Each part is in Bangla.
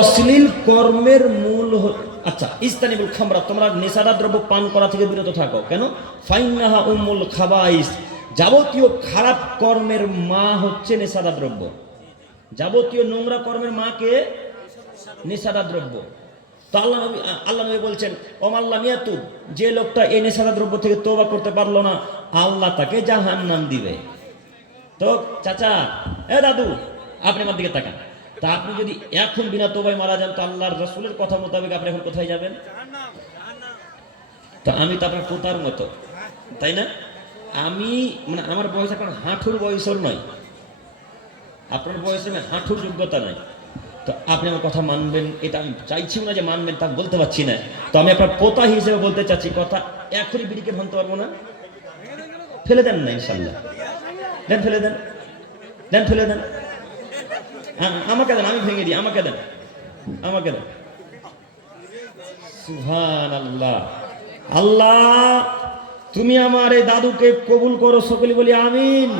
অশ্লীল কর্মের মূল আচ্ছা, ইস্তানিবুল খামরা, তোমরা নেশাদার দ্রব্য পান করা থেকে বিরত থাকো। কেন? ফাইন্নাহা উম্মুল খাবাইস, যাবতীয় খারাপ কর্মের মা হচ্ছে নেশাদার দ্রব্য। যাবতীয় নোংরা কর্মের মা কে? নেশাদার দ্রব্য। তো আল্লাহ নবী বলছেন, ওমাল্লাম ইয়াতুব, যে লোকটা এই নেশাদার দ্রব্য থেকে তওবা করতে পারলো না, আল্লাহ তাকে জাহান্নাম দিবে। তো চাচা, দাদু, আপনি আমার দিকে তাকান। তা আপনি যদি এখন বিনা তওবায় মারা যান, তো আল্লাহর রাসূলের কথা মোতাবেক আপনি এখন কোথায় যাবেন? তো আমি তো আপনার পোতার মতো, তাই না? আমি মানে আমার বয়স এখন হাঁটুর বয়সের নয়, আপনার বয়সে হাঁটুর যোগ্যতা নাই। তো আপনি আমার কথা মানবেন, এটা আমি চাইছিও না যে মানবেন, তা বলতে পারছি না। তো আমি আপনার পোতা হিসেবে বলতে চাচ্ছি, কথা এখনই বিড়িকে ভাঙতে পারবো না। ফেলে দেন না, ইনশাল্লাহ দেন, ফেলে দেন, দেন, ফেলে দেন, আমাকে দেন, আমি ভেঙে দিই, আমাকে দেন, আমাকে দেন। সুবহানাল্লাহ। আল্লাহ, তুমি আমার এই দাদুকে কবুল করো, সকলে বলি আমিন।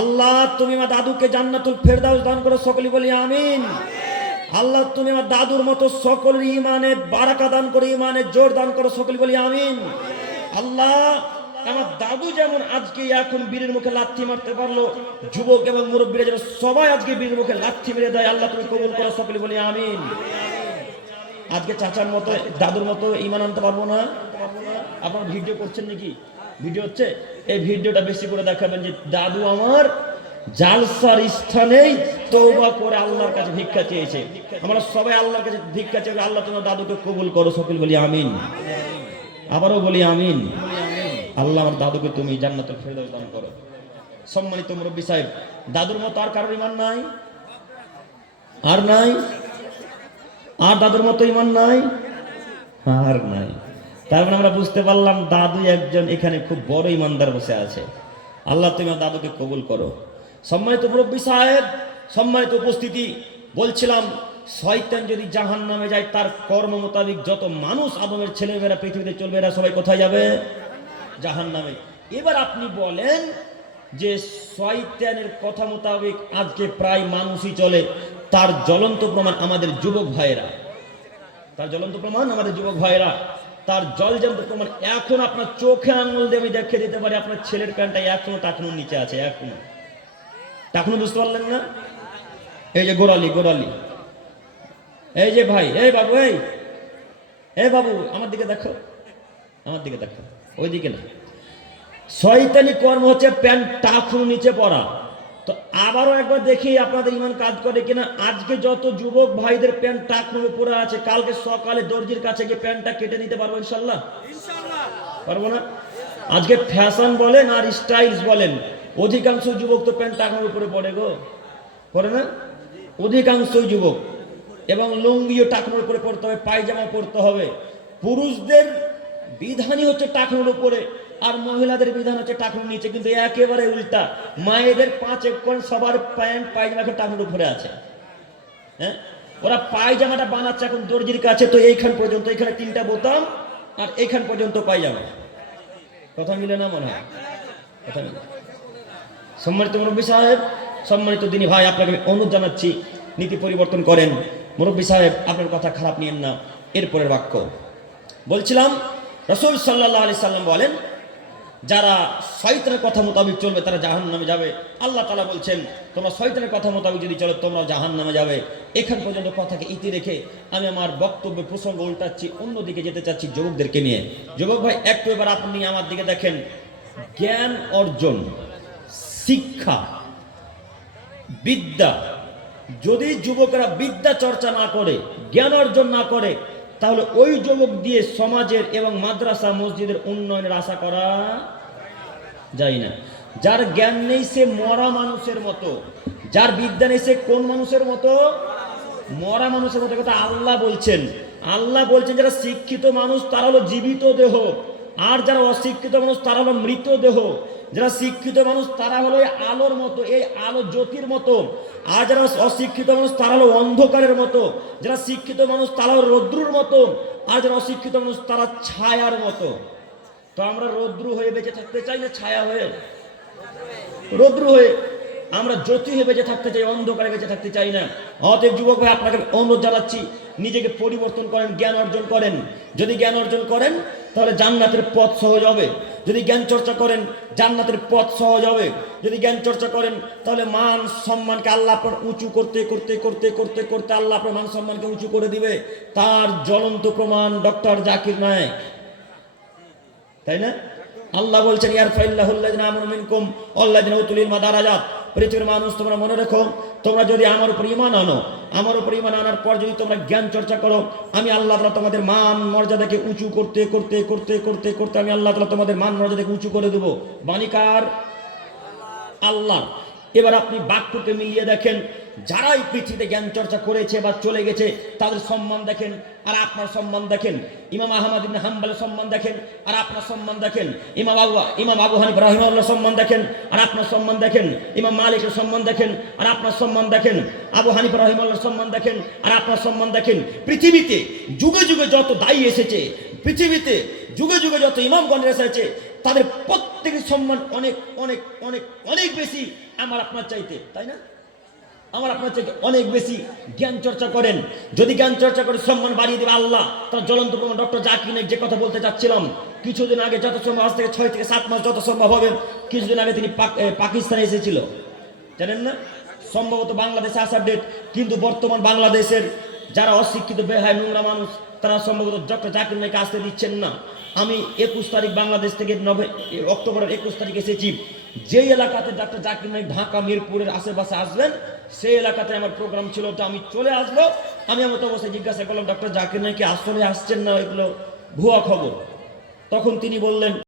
আল্লাহ, তুমি আমার দাদুকে জান্নাতুল ফেরদাউস দান করো, সকলে বলি আমিন। আল্লাহ, তুমি আমার দাদুর মতো সকলের ইমানে বারাকা দান করো, ইমানে জোর দান করো, সকলে বলি আমিন। আল্লাহ, আমার দাদু যেমন আজকে এখন বীরের মুখে লাথি মারতে পারলো, যুবক এবং মুরব্বীরা যেন সবাই আজকে বীরের মুখে লাথি মেরে দেয়, আল্লাহ তুমি কবুল করো, সকলে বলি আমিন। আজকে চাচার মতো দাদুর মতো ইমান আনতে পারবো না। আপনারা ভিডিও করছেন নাকি? ভিডিও হচ্ছে, এই ভিডিওটা বেশি করে দেখাবেন যে দাদু আমার জালসার স্থানেই তওবা করে আল্লাহর কাছে ভিক্ষা চেয়েছে। আমরা সবাই আল্লাহর কাছে ভিক্ষা চেয়ে, আল্লাহ তোমার দাদুকে কবুল করো, সকলে বলি আমিন। আবারও বলি আমিন। আল্লাহ আমার দাদুকে তুমি জান্নাতুল ফেরদাউস দান করো। সম্মানিত মুরব্বী সাহেব, দাদুর মতো আর কারোর ইমান নাই? আর নাই? আর দাদুর মতো ইমান নাই? আর নাই। তার মানে আমরা বুঝতে পারলাম দাদু একজন এখানে খুব বড় ইমানদার বসে আছে। আল্লাহ তুমি আমার দাদুকে কবুল করো। সম্মানিত মুরব্বী সাহেব, সম্মানিত উপস্থিতি, বলছিলাম শয়তান যদি জাহান্নামে যায়, তার কর্ম মোতাবেক যত মানুষ আদমের ছেলেমেয়েরা পৃথিবীতে চলবে, এরা সবাই কোথায় যাবে? জাহান্নামে। এবার আপনি বলেন যে শয়তানের কথা মোতাবেক আজকে প্রায় মানুষই চলে, তার জ্বলন্ত প্রমাণ আমাদের যুবক ভাইয়েরা। তার জ্বলন্ত প্রমাণ আমাদের যুবক ভাইয়েরা, তার জ্বলন্ত প্রমাণ এখন আপনার চোখে আঙুল দিয়ে আমি দেখে দিতে পারি, আপনার ছেলের প্যান্টটা এখনো টাকনুর নিচে আছে, এখনো টাকনু, বুঝতে পারলেন না? এই যে গোড়ালি, গোড়ালি, এই যে ভাই, এই বাবু, এই বাবু, আমার দিকে দেখো, আমার দিকে দেখো, ওই দিকে না। শয়তানি কর্ম হচ্ছে প্যান্ট টাকনু নিচে পড়া। তো আবারও একবার দেখি আপনাদের ইমান কাজ করে কিনা। আজকে যত যুবক ভাইদের প্যান্ট টাকনুর উপরে আছে, কালকে সকালে দর্জির কাছে গিয়ে প্যান্টটা কেটে নিতে পারবো ইনশাল্লাহ? পারবো না? আজকে ফ্যাশন বলেন আর স্টাইলস বলেন, অধিকাংশ যুবক তো প্যান্ট টাকনুর উপরে পড়ে গো, পড়ে না? অধিকাংশ যুবক। এবং লুঙ্গিও টাকনুর উপরে পড়তে হবে, পায়জামা পড়তে হবে। পুরুষদের বিধানই হচ্ছে টাকনুর উপরে, আর মহিলাদের বিধান হচ্ছে টাকনুর নিচে। কিন্তু একেবারে উল্টা, মায়েদের 5 একর সবার প্যান্ট পায়জামাকে টাকনুর উপরে আছে। হ্যাঁ, ওরা পায়জামাটা বানাচ্ছে এখন দর্জির কাছে, তো এইখান পর্যন্ত, এখানে 3টা বোতাম, আর এইখান পর্যন্ত পায়জামা। কথা মিলে না মনে হয়? কথা মিলে। সম্মানিত মুরব্বী সাহেব, সম্মানিত দিনী ভাই, আপনাকে আমি অনুরোধ জানাচ্ছি, নীতি পরিবর্তন করেন। মুরব্বী সাহেব, আপনার কথা খারাপ নিয়েন না। এরপরের বাক্য বলছিলাম, রাসূল সাল্লাল্লাহু আলাইহি সাল্লাম বলেন, যারা শয়তানের কথা মোতাবেক চলবে তারা জাহান্নামে যাবে। আল্লাহ তাআলা বলছেন, তোমরা শয়তানের কথা মোতাবেক যদি চলো, তোমরা জাহান্নামে যাবে। এখান পর্যন্ত কথাকে ইতি রেখে আমি আমার বক্তব্যের প্রসঙ্গ উল্টাচ্ছি, অন্যদিকে যেতে চাচ্ছি, যুবকদেরকে নিয়ে। যুবক ভাই, একটু এবার আপনি আমার দিকে দেখেন। জ্ঞান অর্জন, শিক্ষা, বিদ্যা, যদি যুবকরা বিদ্যা চর্চা না করে, জ্ঞান অর্জন না করে, তাহলে ওই যুবক দিয়ে সমাজের এবং মাদ্রাসা মসজিদের উন্নয়নের আশা করা যায় না। যার জ্ঞান নেই সে মরা মানুষের মতো, যার বিদ্যা নেই সে কোন মানুষের মতো? মরা মানুষের মতো। কথা আল্লাহ বলছেন। আল্লাহ বলছেন যারা শিক্ষিত মানুষ তারা হলো জীবিত দেহ, আর যারা অশিক্ষিত মানুষ তারা হলো মৃতদেহ। যারা শিক্ষিত মানুষ তারা হলো এই আলোর মতো, এই আলো জ্যোতির মতো, আর যারা অশিক্ষিত মানুষ তারা হলো অন্ধকারের মতো। যারা শিক্ষিত মানুষ তারা হলো রৌদ্রুর মতো, আর যারা অশিক্ষিত মানুষ তারা ছায়ার মতো। তো আমরা রৌদ্রু হয়ে বেঁচে থাকতে চাই না ছায়া হয়ে? রৌদ্রু হয়ে। আমরা জ্যোতি হয়ে বেঁচে থাকতে চাই, অন্ধকারে বেঁচে থাকতে চাই না। অতএব যুবক ভাই, আপনাকে অনুরোধ জানাচ্ছি, নিজেকে পরিবর্তন করেন, জ্ঞান অর্জন করেন। যদি জ্ঞান অর্জন করেন তাহলে জান্নাতের পথ সহজ হবে। যদি জ্ঞান চর্চা করেন জান্নাতের পথ সহজ হবে। যদি জ্ঞান চর্চা করেন তাহলে মান সম্মানকে আল্লাহ আপনার উঁচু করতে করতে করতে করতে করতে আল্লাহ আপনার মান সম্মানকে উঁচু করে দিবে। তার জ্বলন্ত প্রমাণ ডক্টর জাকির নায়েক, তাই না? আল্লাহ বলছেন ইয়ারফাইল্লাহুল্লাযিনা আমানু মিনকুম ওয়াল্লাযিনা উতুল ইলমা দারাজাত। পৃথিবীর মানুষ, তোমরা মনে রেখো, তোমরা যদি আমার উপর ঈমান আনো, আমার উপর ঈমান আনার পর যদি তোমরা জ্ঞান চর্চা করো, আমি আল্লাহ তাআলা তোমাদের মান মর্যাদাকে উঁচু করতে করতে করতে করতে করতে আমি আল্লাহ তাআলা তোমাদের মান মর্যাদাকে উঁচু করে দেব। বাণী কার? আল্লাহ। এবার আপনি বাক্যকে মিলিয়ে দেখেন, যারা এই পৃথিবীতে জ্ঞান চর্চা করেছে বা চলে গেছে তাদের সম্মান দেখেন আর আপনার সম্মান দেখেন। ইমাম আহমদ ইবনে হাম্বলের সম্মান দেখেন আর আপনার সম্মান দেখেন। ইমাম আবু হানিফা রাহিমাহুল্লাহর সম্মান দেখেন আর আপনার সম্মান দেখেন। ইমাম মালিকের সম্মান দেখেন আর আপনার সম্মান দেখেন। আবু হানিফা রাহিমাহুল্লাহর সম্মান দেখেন আর আপনার সম্মান দেখেন। পৃথিবীতে যুগে যুগে যত দায়ী এসেছে, পৃথিবীতে যুগে যুগে যত ইমামগণ এসেছে, তাদের প্রত্যেকের সম্মান অনেক অনেক অনেক অনেক বেশি আমার আপনার চাইতে, তাই না? আমার আপনার চাইতে অনেক বেশি। জ্ঞান চর্চা করেন, যদি জ্ঞান চর্চা করে সম্মান বাড়িয়ে দেবে আল্লাহ। তার জ্বলন্ত প্রমাণ ডক্টর জাকির নায়েক যে কথা বলতে চাচ্ছিলাম, কিছুদিন আগে যত সম্ভব, আজ থেকে 6 থেকে 7 মাস যত সম্ভব হবে, কিছুদিন আগে তিনি পাকিস্তানে এসেছিল, জানেন না? সম্ভবত বাংলাদেশে আসার ডেট, কিন্তু বর্তমান বাংলাদেশের যারা অশিক্ষিত বেহায় নোংরা মানুষ, তারা সম্ভবত ডক্টর জাকির নায়েককে আসতে দিচ্ছেন না। আমি 21 তারিখ বাংলাদেশ থেকে অক্টোবরের 21 তারিখ এসেছি। যে এলাকাতে ডক্টর জাকির নায়েক ঢাকা মিরপুরের আশেপাশে আসবেন, সেই এলাকাতে আমার প্রোগ্রাম ছিল, তো আমি চলে আসবো। আমি আমার অবস্থায় জিজ্ঞাসা করলাম, ডক্টর জাকির নায়েক কি আসলে আসছেন না, এগুলো ভুয়া খবর? তখন তিনি বললেন,